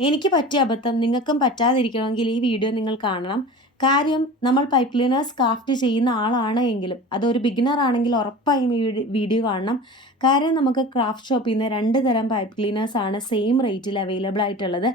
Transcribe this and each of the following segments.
എനിക്ക് പറ്റിയ അബദ്ധം നിങ്ങൾക്കും പറ്റാതിരിക്കണമെങ്കിൽ ഈ വീഡിയോ നിങ്ങൾ കാണണം. കാര്യം നമ്മൾ പൈപ്പ് ക്ലീനേഴ്സ് ക്രാഫ്റ്റ് ചെയ്യുന്ന ആളാണ് എങ്കിലും അതൊരു ബിഗിനർ ആണെങ്കിൽ ഉറപ്പായും ഈ വീഡിയോ കാണണം. കാര്യം നമുക്ക് ക്രാഫ്റ്റ് ഷോപ്പിൽ നിന്ന് 2 തരം പൈപ്പ് ക്ലീനേഴ്സാണ് സെയിം റേറ്റിൽ അവൈലബിൾ ആയിട്ടുള്ളത്.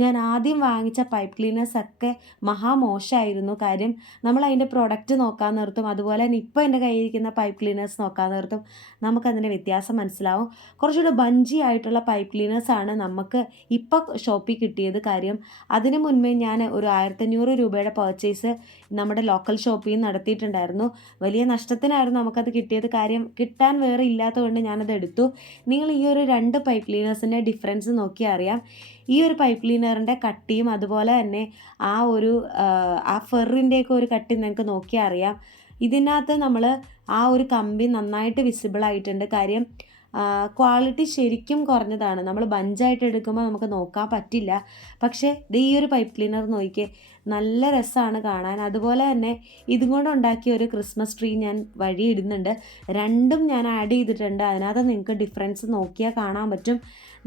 ഞാൻ ആദ്യം വാങ്ങിച്ച പൈപ്പ് ക്ലീനേഴ്സൊക്കെ മഹാമോശമായിരുന്നു. കാര്യം നമ്മൾ അതിൻ്റെ പ്രൊഡക്റ്റ് നോക്കാൻ നിർത്തും, അതുപോലെ തന്നെ ഇപ്പോൾ എൻ്റെ കയ്യിരിക്കുന്ന പൈപ്പ് ക്ലീനേഴ്സ് നോക്കാൻ നിർത്തും, നമുക്കതിൻ്റെ വ്യത്യാസം മനസ്സിലാവും. കുറച്ചുകൂടെ ബഞ്ചി ആയിട്ടുള്ള പൈപ്പ് ക്ലീനേഴ്സാണ് നമുക്ക് ഇപ്പോൾ ഷോപ്പിൽ കിട്ടിയത്. കാര്യം അതിന് മുൻപേ ഞാൻ ഒരു 1500 രൂപയുടെ പർച്ചേസ് നമ്മുടെ ലോക്കൽ ഷോപ്പിൽ നിന്ന് നടത്തിയിട്ടുണ്ടായിരുന്നു. വലിയ നഷ്ടത്തിനായിരുന്നു നമുക്കത് കിട്ടിയത്. കാര്യം കിട്ടാൻ വേറെ ഇല്ലാത്തതുകൊണ്ട് ഞാനത് എടുത്തു. നിങ്ങൾ ഈ ഒരു 2 പൈപ്പ് ക്ലീനേഴ്സിൻ്റെ ഡിഫറൻസ് നോക്കിയാൽ അറിയാം. ഈ ഒരു പൈപ്പ് ക്ലീനറിൻ്റെ കട്ടിയും അതുപോലെ തന്നെ ആ ഫെറിൻ്റെയൊക്കെ ഒരു കട്ടി നിങ്ങൾക്ക് നോക്കിയാൽ അറിയാം. ഇതിനകത്ത് നമ്മൾ ആ ഒരു കമ്പി നന്നായിട്ട് വിസിബിൾ ആയിട്ടുണ്ട്. കാര്യം ക്വാളിറ്റി ശരിക്കും കുറഞ്ഞതാണ്. നമ്മൾ ബഞ്ചായിട്ട് എടുക്കുമ്പോൾ നമുക്ക് നോക്കാൻ പറ്റില്ല. പക്ഷേ ഈ ഒരു പൈപ്പ് ക്ലീനർ നോക്കിയേ, നല്ല രസമാണ് കാണാൻ. അതുപോലെ തന്നെ ഇതും കൊണ്ട് ഉണ്ടാക്കിയ ഒരു ക്രിസ്മസ് ട്രീ ഞാൻ വഴി ഇടുന്നുണ്ട്. രണ്ടും ഞാൻ ആഡ് ചെയ്തിട്ടുണ്ട്. അതിനകത്ത് നിങ്ങൾക്ക് ഡിഫറൻസ് നോക്കിയാൽ കാണാൻ പറ്റും.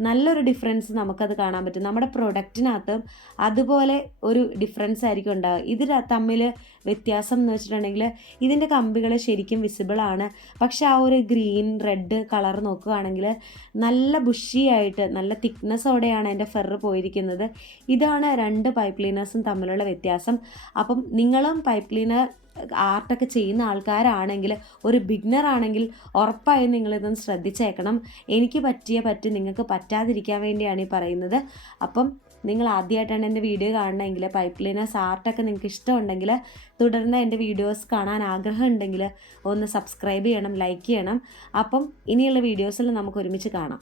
നല്ലൊരു ഡിഫറൻസ് നമുക്കത് കാണാൻ പറ്റും. നമ്മുടെ പ്രൊഡക്റ്റിനകത്തും അതുപോലെ ഒരു ഡിഫറൻസ് ആയിരിക്കും ഉണ്ടാകുക. ഇത് തമ്മിൽ വ്യത്യാസം എന്ന് വെച്ചിട്ടുണ്ടെങ്കിൽ ഇതിൻ്റെ കമ്പികൾ ശരിക്കും വിസിബിളാണ്. പക്ഷെ ആ ഒരു ഗ്രീൻ റെഡ് കളർ നോക്കുകയാണെങ്കിൽ നല്ല ബുഷിയായിട്ട് നല്ല തിക്നെസ്സോടെയാണ് എൻ്റെ ഫെറ് പോയിരിക്കുന്നത്. ഇതാണ് 2 പൈപ്പ് ക്ലീനേഴ്സും തമ്മിലുള്ള വ്യത്യാസം. അപ്പം നിങ്ങളും പൈപ്പ് ക്ലീനർ ആർട്ടൊക്കെ ചെയ്യുന്ന ആൾക്കാരാണെങ്കിൽ, ഒരു ബിഗിനർ ആണെങ്കിൽ ഉറപ്പായും നിങ്ങളിതൊന്ന് ശ്രദ്ധിച്ചേക്കണം. എനിക്ക് പറ്റും, നിങ്ങൾക്ക് പറ്റാതിരിക്കാൻ വേണ്ടിയാണ് ഈ പറയുന്നത്. അപ്പം നിങ്ങൾ ആദ്യമായിട്ടാണ് എൻ്റെ വീഡിയോ കാണണമെങ്കിൽ, പൈപ്പ് ക്ലീനേഴ്സ് ആർട്ടൊക്കെ നിങ്ങൾക്ക് ഇഷ്ടമുണ്ടെങ്കിൽ, തുടർന്ന് എൻ്റെ വീഡിയോസ് കാണാൻ ആഗ്രഹം ഉണ്ടെങ്കിൽ ഒന്ന് സബ്സ്ക്രൈബ് ചെയ്യണം, ലൈക്ക് ചെയ്യണം. അപ്പം ഇനിയുള്ള വീഡിയോസിൽ നമുക്ക് ഒരുമിച്ച് കാണാം.